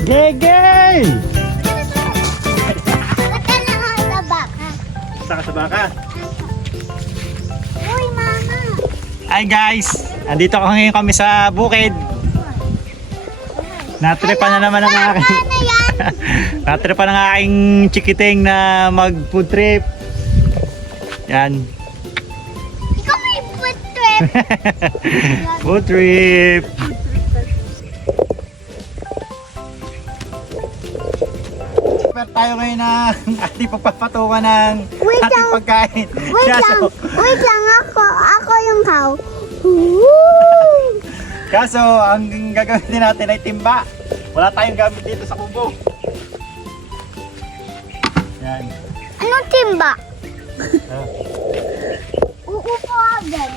Gege! Sa baka. Saka sa baka. Uy, mama. Hi guys! Andito ako ngayon kami sa bukid. Natripa na naman ang aking Ano yan? natripa ng aking chikiting na mag food trip. Yan. Ikaw may food trip. Food trip. Tayo ngayon ng ating pagpapatungan ng Wait ating lang. pagkain. Wait lang. Wait lang ako. Ako yung cow. Woo! Kaso, ang gagamitin natin ay timba. Wala tayong gamit dito sa kubo. Yan. Anong timba? Ah. Uupo agad.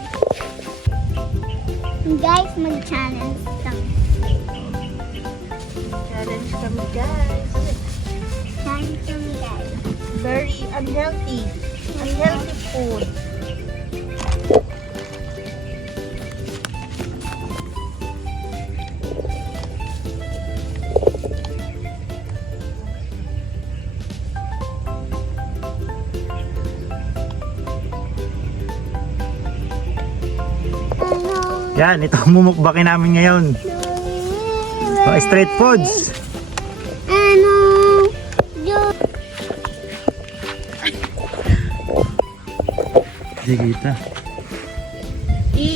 Guys, mag-challenge lang. Challenge kami guys. Challenge kami, guys. Very unhealthy. Unhealthy food. Ano? Yan, ito ang mumukbakin namin ngayon. Mga street foods. Ano? Yung... Di kita.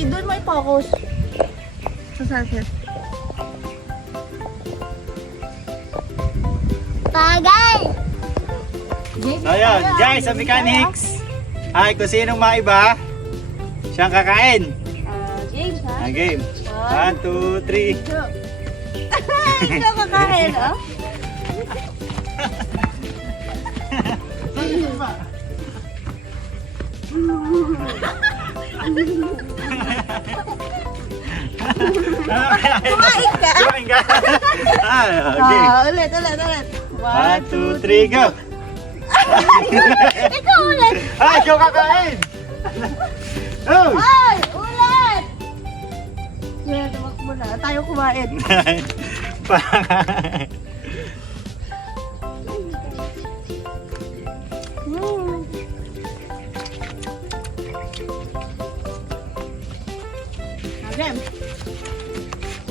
Doon mo i-focus. Sa sunset. Bagay! So yun, guys, sa mechanics. Ay, kung sinong maiba, siyang kakain. James ha? Ah, game. 1, 2, 3. Go. Ikaw kakain, oh? Kumain ka? Kumain ka. Okay. Ulit. 1, 2, 3, go. Ikaw ulit! Ay, ikaw kakain. Oh. Ay! Ulit! Yan, tumakbo na. Tayo kumain. Okay.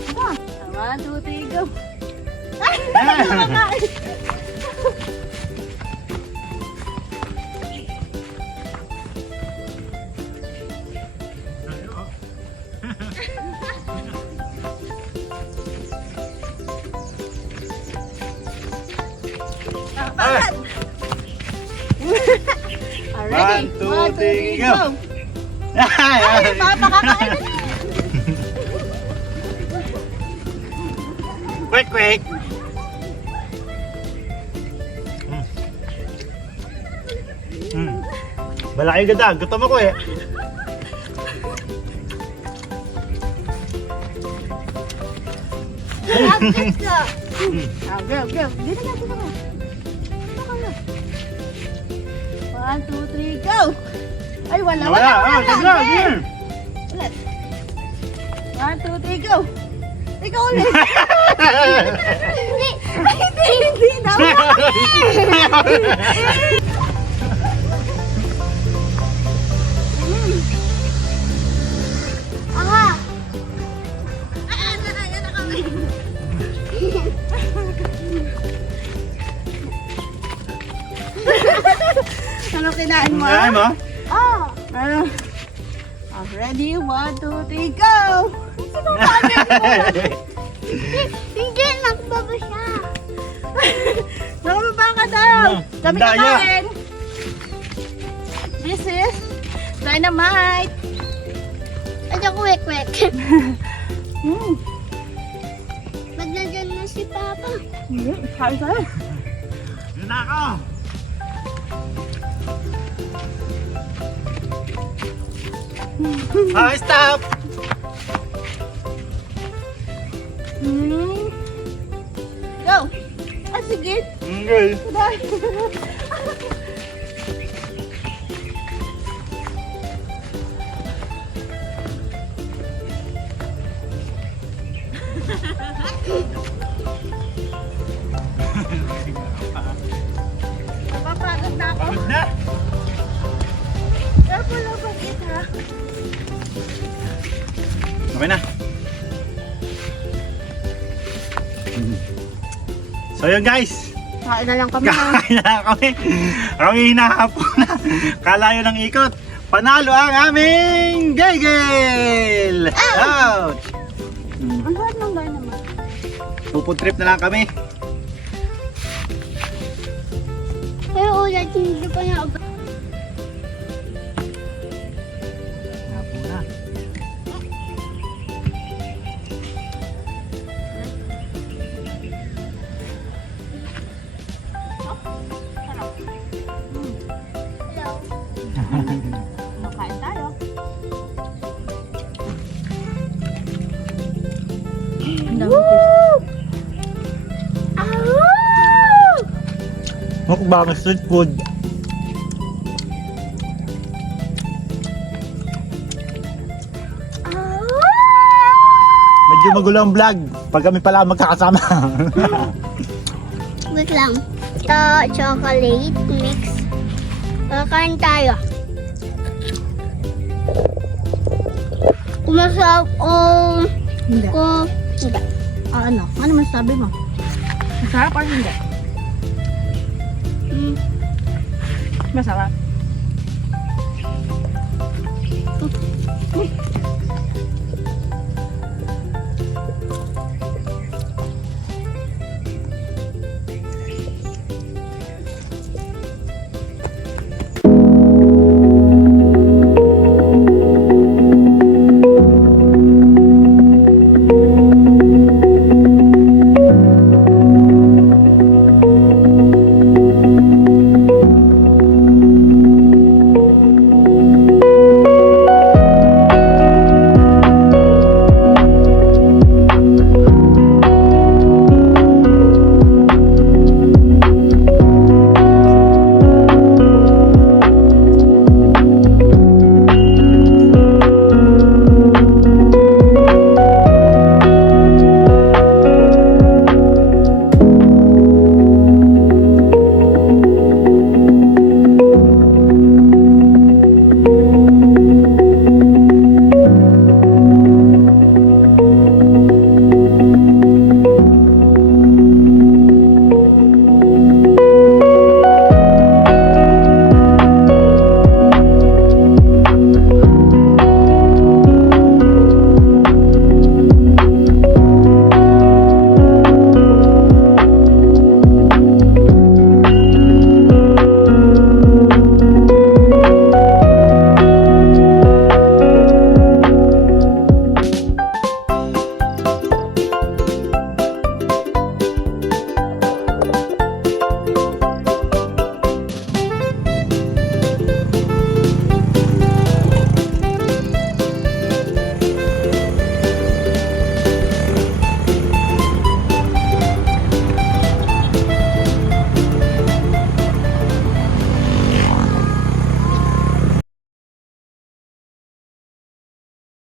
Come on. 1, 2, 3, go. Ay! Kumakain. Already. 1, 2, 3, go. Ay, papakakain na. Quick, quick. Malaki ganda. Gutom ako eh. Let's go. Go. Dito na. 1, 2, 3, go. Ay, wala. Wala. Ulit. 1, 2, 3, go. Ikaw ulit. Hindi na. Aha! Ayan na kami. Ano kinain mo? Kaya mo? Oh! Ano? Ready? 1, 2, 3, go! Hindi, nagbaba siya. Nakababa ka daw! Kami Daya. kakain! This is dynamite! Ito, kwek-kwek. Hmm. Magdadyan na si Papa. Kain tayo! Yun na ako. Stop! Go! Ah, sige! Okay. Dahil. Okay na. So yun guys. Kain na lang kami. Kain na kami. Kami hinahapo na. Kalayo ng ikot. Panalo ang aming Gigil! Out! Ang hard ng gaya naman. Pupod trip na lang kami. Pero ulit, hindi pa niya Hapo na. Makain tayo. Ang dami Mukbang street food. Medyo magulo ang vlog. Pag kami pala magkakasama. Wait lang. Ito, chocolate mix. Kakain tayo. Kumasarap o... Hindi. Hindi. Ano? Ano masasabi mo? Masarap or hindi? Mm. Masarap.